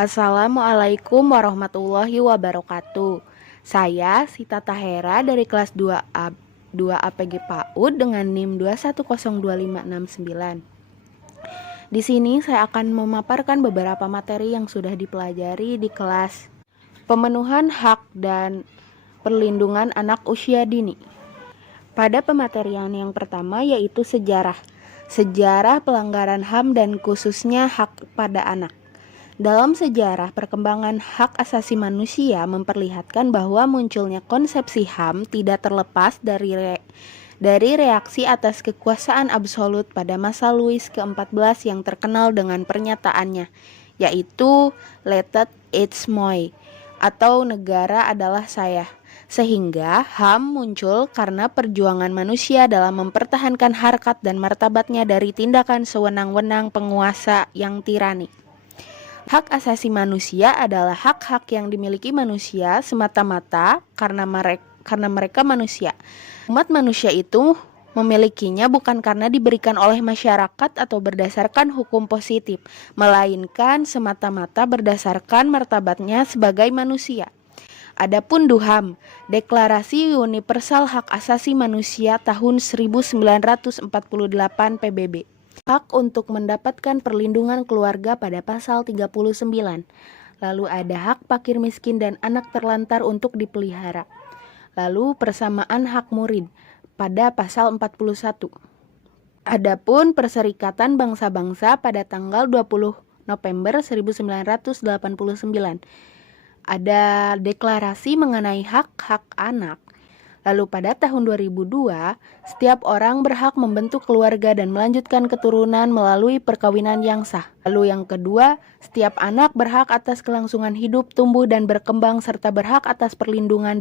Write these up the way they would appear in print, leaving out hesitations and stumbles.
Assalamualaikum warahmatullahi wabarakatuh. Saya Sita Tahera dari kelas 2A 2 APG PAUD dengan NIM 2102569. Di sini saya akan memaparkan beberapa materi yang sudah dipelajari di kelas pemenuhan hak dan perlindungan anak usia dini. Pada pematerian yang pertama yaitu sejarah pelanggaran HAM dan khususnya hak pada anak. Dalam sejarah perkembangan hak asasi manusia memperlihatkan bahwa munculnya konsepsi HAM tidak terlepas dari reaksi atas kekuasaan absolut pada masa Louis ke-14 yang terkenal dengan pernyataannya, yaitu Let It's Moi, atau negara adalah saya. Sehingga HAM muncul karena perjuangan manusia dalam mempertahankan harkat dan martabatnya dari tindakan sewenang-wenang penguasa yang tirani. Hak asasi manusia adalah hak-hak yang dimiliki manusia semata-mata karena mereka manusia. Umat manusia itu memilikinya bukan karena diberikan oleh masyarakat atau berdasarkan hukum positif, melainkan semata-mata berdasarkan martabatnya sebagai manusia. Adapun DUHAM, Deklarasi Universal Hak Asasi Manusia tahun 1948 PBB. Hak untuk mendapatkan perlindungan keluarga pada pasal 39. Lalu ada hak fakir miskin dan anak terlantar untuk dipelihara. Lalu persamaan hak murid pada pasal 41. Adapun Perserikatan Bangsa-Bangsa pada tanggal 20 November 1989. Ada deklarasi mengenai hak-hak anak. Lalu pada tahun 2002, setiap orang berhak membentuk keluarga dan melanjutkan keturunan melalui perkawinan yang sah. Lalu yang kedua, setiap anak berhak atas kelangsungan hidup, tumbuh dan berkembang serta berhak atas perlindungan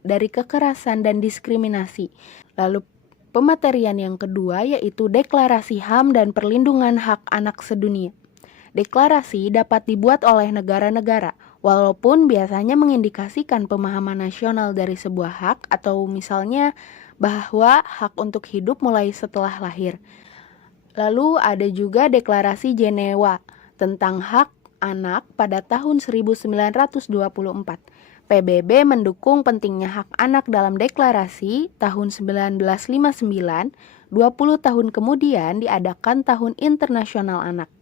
dari kekerasan dan diskriminasi. Lalu pematerian yang kedua yaitu Deklarasi HAM dan Perlindungan Hak Anak Sedunia. Deklarasi dapat dibuat oleh negara-negara, walaupun biasanya mengindikasikan pemahaman nasional dari sebuah hak atau misalnya bahwa hak untuk hidup mulai setelah lahir. Lalu ada juga Deklarasi Jenewa tentang hak anak pada tahun 1924. PBB mendukung pentingnya hak anak dalam deklarasi tahun 1959, 20 tahun kemudian diadakan Tahun Internasional Anak.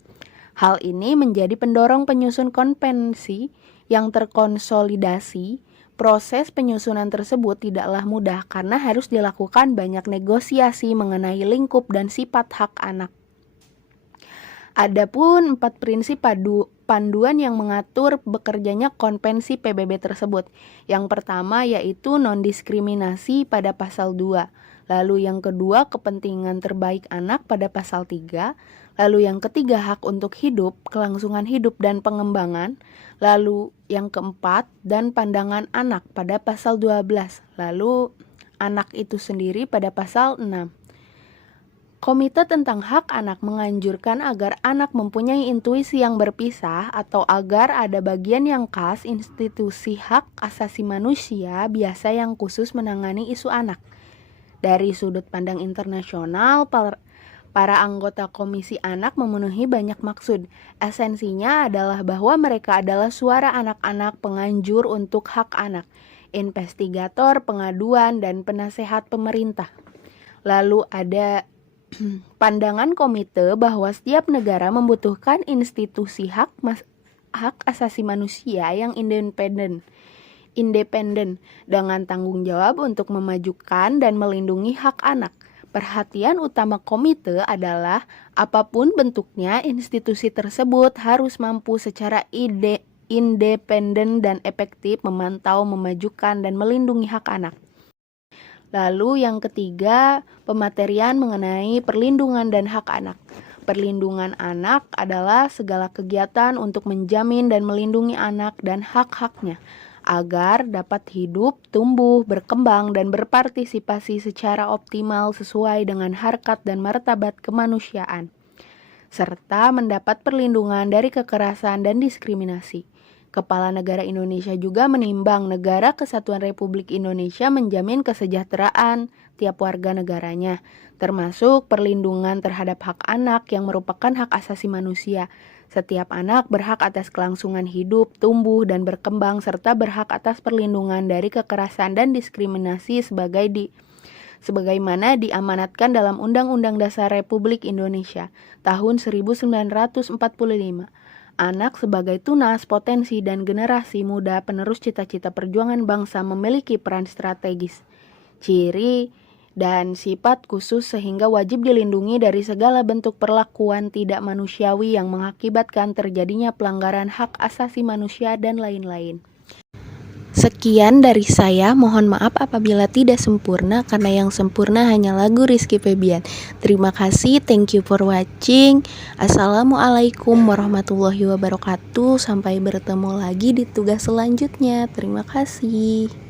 Hal ini menjadi pendorong penyusun konvensi yang terkonsolidasi. Proses penyusunan tersebut tidaklah mudah karena harus dilakukan banyak negosiasi mengenai lingkup dan sifat hak anak. Adapun 4 prinsip panduan yang mengatur bekerjanya konvensi PBB tersebut. Yang pertama yaitu non-diskriminasi pada pasal 2. Lalu yang kedua kepentingan terbaik anak pada pasal 3. Lalu yang ketiga hak untuk hidup, kelangsungan hidup dan pengembangan. Lalu yang keempat dan pandangan anak pada pasal 12. Lalu anak itu sendiri pada pasal 6. Komite tentang hak anak menganjurkan agar anak mempunyai intuisi yang berpisah atau agar ada bagian yang khas institusi hak asasi manusia biasa yang khusus menangani isu anak. Dari sudut pandang internasional, para anggota Komisi Anak memenuhi banyak maksud. Esensinya adalah bahwa mereka adalah suara anak-anak penganjur untuk hak anak, investigator, pengaduan, dan penasehat pemerintah. Lalu ada pandangan komite bahwa setiap negara membutuhkan institusi hak asasi manusia yang independen dengan tanggung jawab untuk memajukan dan melindungi hak anak. Perhatian utama komite adalah apapun bentuknya, institusi tersebut harus mampu secara independen dan efektif memantau, memajukan, dan melindungi hak anak. Lalu yang ketiga, pematerian mengenai perlindungan dan hak anak. Perlindungan anak adalah segala kegiatan untuk menjamin dan melindungi anak dan hak-haknya, agar dapat hidup, tumbuh, berkembang, dan berpartisipasi secara optimal sesuai dengan harkat dan martabat kemanusiaan, serta mendapat perlindungan dari kekerasan dan diskriminasi. Kepala Negara Indonesia juga menimbang Negara Kesatuan Republik Indonesia menjamin kesejahteraan tiap warga negaranya, termasuk perlindungan terhadap hak anak yang merupakan hak asasi manusia, Setiap anak berhak atas kelangsungan hidup, tumbuh, dan berkembang, serta berhak atas perlindungan dari kekerasan dan diskriminasi sebagaimana diamanatkan dalam Undang-Undang Dasar Republik Indonesia tahun 1945. Anak sebagai tunas, potensi, dan generasi muda penerus cita-cita perjuangan bangsa memiliki peran strategis, ciri, dan sifat khusus sehingga wajib dilindungi dari segala bentuk perlakuan tidak manusiawi yang mengakibatkan terjadinya pelanggaran hak asasi manusia dan lain-lain. Sekian dari saya, mohon maaf apabila tidak sempurna karena yang sempurna hanya lagu Rizky Febian. Terima kasih, thank you for watching. Assalamualaikum warahmatullahi wabarakatuh. Sampai bertemu lagi di tugas selanjutnya. Terima kasih.